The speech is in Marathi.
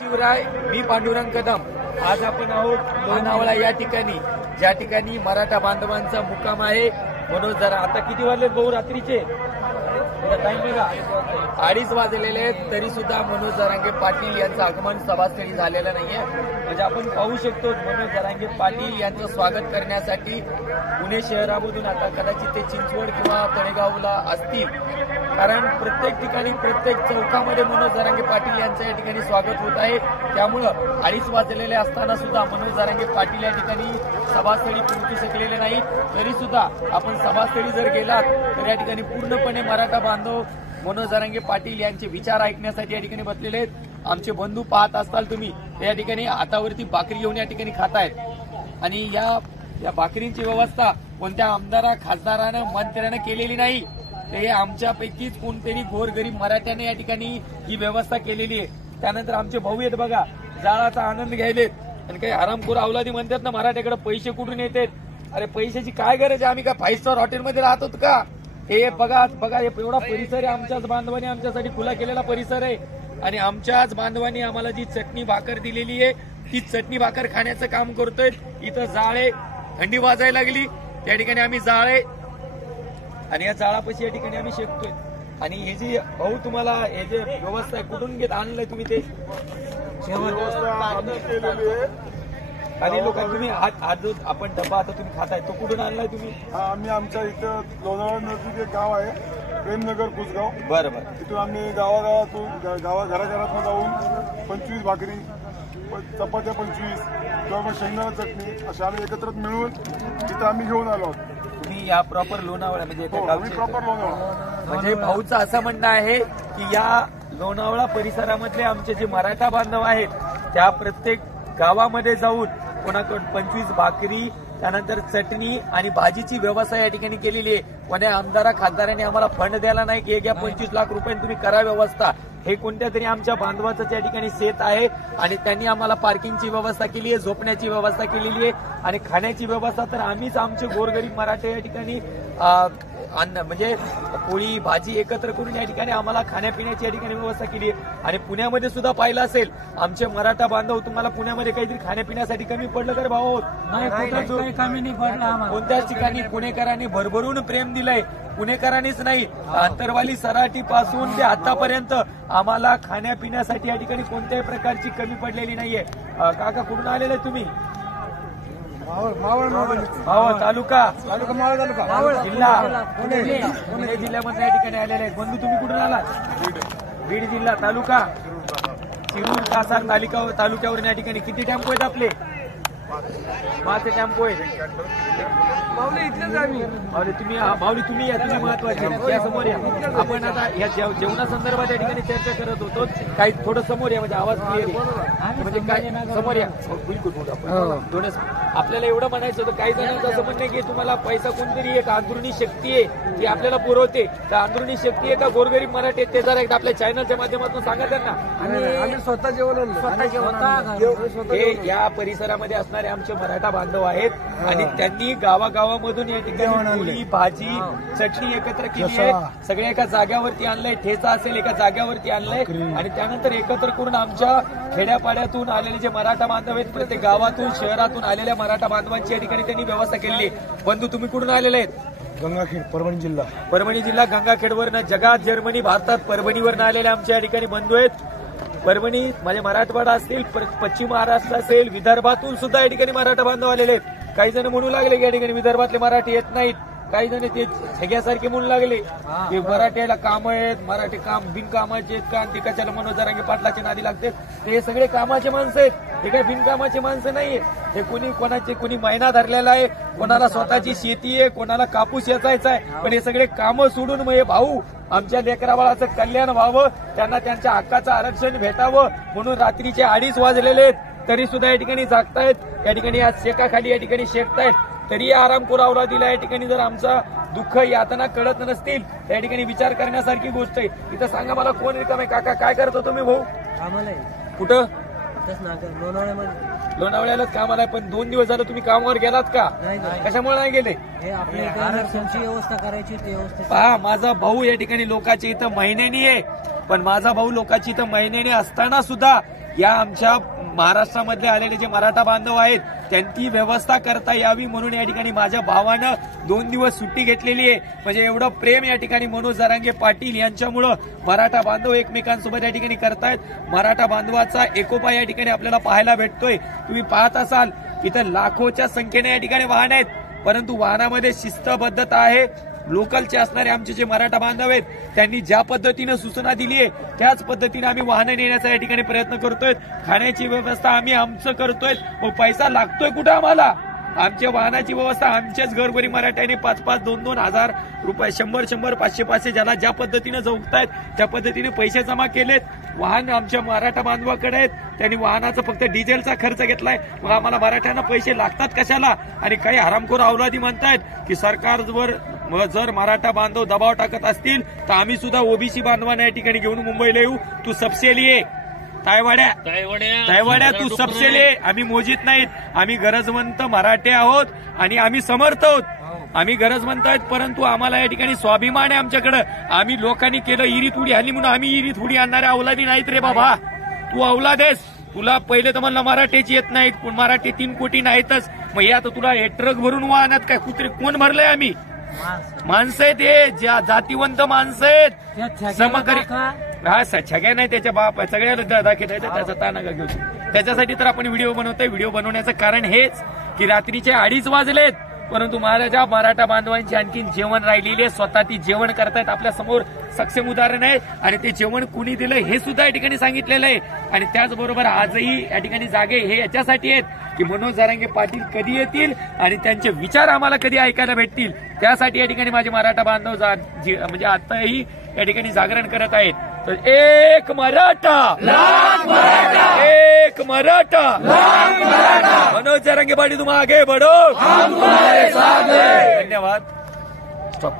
शिवराय, मी पांडुरंग कदम. आज आपण आहोत लोणावळा या ठिकाणी, ज्या ठिकाणी मराठा बांधवांचा मुक्काम आहे. म्हणून जरा आता किती वाजले भाऊ रात्रीचे? टाइम बघा 2:30 वाजलेले आहेत, तरी सुद्धा मनोज जरांगे पाटील यांचं आगमन सभास्थळी झालेलं नाहीये. म्हणजे आपण पाहू शकतो मनोज जरांगे पाटील यांचं स्वागत करण्यासाठी पुणे शहरामधून आता कदाचित ते चिंचवड किंवा तळेगावला असतील, कारण प्रत्येक ठिकाणी प्रत्येक चौकामध्ये मनोज जरांगे पाटील यांचं या ठिकाणी स्वागत होत आहे. त्यामुळं 2:30 वाजलेले असताना सुद्धा मनोज जरांगे पाटील या ठिकाणी सभास्थळी पोहोचू शकलेले नाही. तरी सुद्धा आपण सभास्थळी जर गेलात तर या ठिकाणी पूर्णपणे मराठा बांधव मनोज जरांगे पाटील यांचे विचार ऐकण्यासाठी या ठिकाणी बसलेले आहेत. आमचे बंधू पाहत असताल तुम्ही, या ठिकाणी हातावरती भाकरी घेऊन या ठिकाणी खातायत. आणि या भाकरींची व्यवस्था कोणत्या आमदारा खासदारानं मंत्र्यानं केलेली नाही, ते आमच्यापैकीच कोणतरी गोरगरीब मराठ्याने या ठिकाणी ही व्यवस्था केलेली आहे. त्यानंतर आमचे भाऊ आहेत बघा, जाळाचा आनंद घ्यायलेत. आणि काही आरामखोर अवलादी म्हणतात ना मराठ्याकडे पैसे कुठून येतात. अरे पैशाची काय गरज आहे? आम्ही का 5 स्टार हॉटेलमध्ये राहतो का? हे बघा एवढा परिसर आहे आमच्याच बांधवांनी आमच्यासाठी खुला केलेला परिसर आहे. आणि आमच्याच बांधवांनी आम्हाला जी चटणी भाकर दिलेली आहे ती चटणी भाकर खाण्याचं काम करतोय. इथं जाळे, थंडी वाजायला लागली त्या ठिकाणी आम्ही जाळे आणि या जाळापाशी या ठिकाणी आम्ही शेकतोय. आणि हे जी भाऊ तुम्हाला हे जे व्यवस्था आहे कुठून घेत आणलंय तुम्ही? ते आणि लोक तुम्ही आज जो आपण डबा आता तुम्ही खाताय तो कुठून आणलाय तुम्ही? आम्ही आमच्या इथं लोणावळा नजदीक एक गाव आहे प्रेमनगर कुसगाव. बरं. तिथून आम्ही गावागावातून घराघरात जाऊन 25 भाकरी, चपात्या 25 किंवा मग शेंगदाणा चटणी अशा आम्ही एकत्र मिळून तिथं आम्ही घेऊन आलो आहोत. तुम्ही या प्रॉपर लोणावळा म्हणजे प्रॉपर लोणावळा. म्हणजे भाऊचं असं म्हणणं आहे की या लोणावळा परिसरामधले आमचे जे मराठा बांधव आहेत त्या प्रत्येक गावामध्ये जाऊन कोणाकडून 25 भाकरी, त्यानंतर चटणी आणि भाजीची व्यवस्था या ठिकाणी केलेली आहे. कोण्या आमदारा खासदारांनी आम्हाला फंड द्यायला नाही की या 25 लाख रुपयांनी तुम्ही करा व्यवस्था. हे कोणत्या तरी आमच्या बांधवाचं त्या ठिकाणी शेत आहे आणि त्यांनी आम्हाला पार्किंगची व्यवस्था केली आहे, झोपण्याची व्यवस्था केलेली आहे आणि खाण्याची व्यवस्था तर आम्हीच आमचे गोरगरीब मराठे या ठिकाणी अन्न म्हणजे पोळी भाजी एकत्र करून या ठिकाणी आम्हाला खाण्यापिण्याची या ठिकाणी व्यवस्था केली आहे. आणि पुण्यामध्ये सुद्धा पाहिलं असेल आमचे मराठा बांधव, तुम्हाला पुण्यामध्ये काहीतरी खाण्यापिण्यासाठी कमी पडलं तर भाऊ कोणत्याच ठिकाणी पुणेकरांनी भरभरून प्रेम दिलंय. पुणेकरांनीच नाही, आंतरवाली सराटी पासून ते आतापर्यंत आम्हाला खाण्यापिण्यासाठी या ठिकाणी कोणत्याही प्रकारची कमी पडलेली नाहीये. काका कुठून आलेले तुम्ही? मावळ तालुका जिल्हा पुणे जिल्ह्यामध्ये या ठिकाणी आलेले आहेत. बंधू तुम्ही कुठून आलात? बीड जिल्हा तालुका शिरूर कासार तालुक्यावरून या ठिकाणी किती टेम्पो आहेत आपले? 5 टेम्पो आहेत. माऊली तुम्ही या, तुम्ही महत्वाचे या समोर या. आपण आता या जेवणासंदर्भात या ठिकाणी चर्चा करत होतो. काही थोडं समोर या म्हणजे आवाज क्लिअर म्हणजे काय समोर या. बिलकुल आपल्याला एवढं म्हणायचं होतं, काही जणांचं असं म्हणणं की तुम्हाला पैसा कोणतरी एक अंदरुनी शक्ती आहे ती आपल्याला पुरवते. तर अंदरुनी शक्ती आहे का गोरगरीब मराठी ते जरा एकदा आपल्या चॅनलच्या माध्यमातून सांगा त्यांना. हे या परिसरामध्ये असणारे आमचे मराठा बांधव आहेत आणि त्यांनी गावागावामधून या ठिकाणी पोळी भाजी चटणी एकत्र केली आहे. सगळे एका जाग्यावरती आणलंय. ठेचा असेल एका जाग्यावरती आणलंय आणि त्यानंतर एकत्र करून आमच्या खेड्यापाड्यातून आलेले जे मराठा बांधव आहेत, प्रत्येक गावातून शहरातून आलेल्या मराठा बांधवांची या ठिकाणी त्यांनी व्यवस्था केली. बंधू तुम्ही कुठून आलेले आहेत? गंगाखेड, परभणी जिल्हा गंगाखेडवरनं जगात जर्मनी भारतात परभणीवरनं आलेले आमच्या या ठिकाणी बंधू आहेत. परभणी म्हणजे मराठवाडा असेल, पश्चिम महाराष्ट्र असेल, विदर्भातून सुद्धा या ठिकाणी मराठा बांधव आलेले आहेत. काही जण म्हणू लागले की या ठिकाणी विदर्भातले मराठी येत नाहीत, काही जण ते छग्यासारखे म्हणू लागले की मराठ्याला काम आहेत, मराठी काम बिनकामाचे आहेत का, ते कशाला मनोज जरांगे पाटलाचे नादी लागते. ते सगळे कामाचे माणसं आहेत, हे काही बिनकामाचे माणसं नाहीये. हे कोणी महिना धरलेला आहे, कोणाला स्वतःची शेती आहे, कोणाला कापूस याचायचा आहे, पण हे सगळे कामं सोडून मग हे भाऊ आमच्या लेकराबाळाचं कल्याण व्हावं, त्यांना त्यांच्या हक्काचं आरक्षण भेटावं म्हणून रात्रीचे 2:30 वाजलेले आहेत तरी सुद्धा या ठिकाणी जागतायत. या ठिकाणी आज शेकाखाली या ठिकाणी शेकतायत. तरी आराम पुरावला दिला. या ठिकाणी जर आमचा दुःख यातना कळत नसतील त्या ठिकाणी विचार करण्यासारखी गोष्ट आहे. इथं सांगा मला कोण रिकाम आहे? काका काय करत होतो मी भाऊ? कुठं? लोणावळ्यालाच कामाला आहे. पण 2 दिवस झालं तुम्ही कामावर गेलात का? कशामुळे नाही गेले? व्यवस्था करायची पहा, माझा भाऊ या ठिकाणी लोकांच्या इथं महिन्यानी आहे, पण माझा भाऊ लोकांची इथं महिन्यानी असताना सुद्धा या आमच्या महाराष्ट्रामधले आलेले जे मराठा बांधव आहेत त्यांची व्यवस्था करता यावी म्हणून या ठिकाणी माझ्या भावानं 2 दिवस सुट्टी घेतलेली आहे. म्हणजे एवढं प्रेम या ठिकाणी मनोज जरांगे पाटील यांच्यामुळं मराठा बांधव एकमेकांसोबत या ठिकाणी करतायत. मराठा बांधवाचा एकोपा या ठिकाणी आपल्याला पाहायला भेटतोय. तुम्ही पाहत असाल इथं लाखोच्या संख्येने या ठिकाणी वाहन आहेत, परंतु वाहनामध्ये शिस्तबद्धता आहे. लोकलचे असणारे आमचे जे मराठा बांधव आहेत त्यांनी ज्या पद्धतीनं सूचना दिली आहे त्याच पद्धतीने आम्ही वाहनं नेण्याचा या ठिकाणी प्रयत्न करतोय. खाण्याची व्यवस्था आम्ही आमचं करतोय. पैसा लागतोय कुठं आम्हाला? आमच्या वाहनाची व्यवस्था आमच्याच घरभरी मराठ्यांनी 5-5, 2-2 हजार रुपये, 100-100, 500-500 ज्याला ज्या पद्धतीने जगतायत त्या पद्धतीने पैसे जमा केलेत. वाहन आमच्या मराठा बांधवाकडे आहेत, त्यांनी वाहनाचा फक्त डिझेलचा खर्च घेतलाय. मग आम्हाला मराठ्यांना पैसे लागतात कशाला? आणि काही हरामखोर अवलादी म्हणतायत की सरकारवर जर मराठा बांधव दबाव टाकत असतील तर आम्ही सुद्धा ओबीसी बांधवांना या ठिकाणी घेऊन मुंबईला येऊ. तू सबसेली आहे तायवाड्या तू सबसेली आहे. आम्ही मोजित नाहीत. आम्ही गरजवंत मराठे आहोत आणि आम्ही समर्थ आहोत. आम्ही गरजवंत आहेत, परंतु आम्हाला या ठिकाणी स्वाभिमान आहे आमच्याकडे. आम्ही लोकांनी केलं इरीत उडी हल्ली म्हणून आम्ही इरीत उडी आणणाऱ्या अवलादी नाहीत रे बाबा. तू अवलाद आहेस. तुला पहिले तर मला मराठीची येत नाहीत, पण मराठी 3 कोटी नाहीतच. मग हे आता तुला हे ट्रक भरून वाहनात काय कुत्रे कोण भरलंय? आम्ही माणसं आहेत, हे जातीवंत माणसं आहेत. समकरी हा छग्या नाही त्याच्या बाप सगळ्याला दाखवता येतं, त्याचा ताना घेऊ. त्याच्यासाठी तर आपण व्हिडिओ बनवतोय. व्हिडिओ बनवण्याचं कारण हेच की रात्रीचे 2:30 वाजलेत, परंतु महाराजा मराठा बांधवांची आणखी जेवण राहिलेली आहे. स्वतः ती जेवण करतायत. आपल्या समोर सक्षम उदाहरण आहे आणि ते जेवण कुणी दिलं हे सुद्धा या ठिकाणी सांगितलेलं आहे. आणि त्याचबरोबर आजही या ठिकाणी जागे हे याच्यासाठी आहेत की मनोज जरांगे पाटील कधी येतील आणि त्यांचे विचार आम्हाला कधी ऐकायला भेटतील. त्यासाठी या ठिकाणी माझे मराठा बांधव म्हणजे आताही या ठिकाणी जागरण करत आहेत. तर एक मराठा, एक मराठा, मनोज जरांगे पाटील तुम आगे बढ़ो, धन्यवाद. स्टॉप.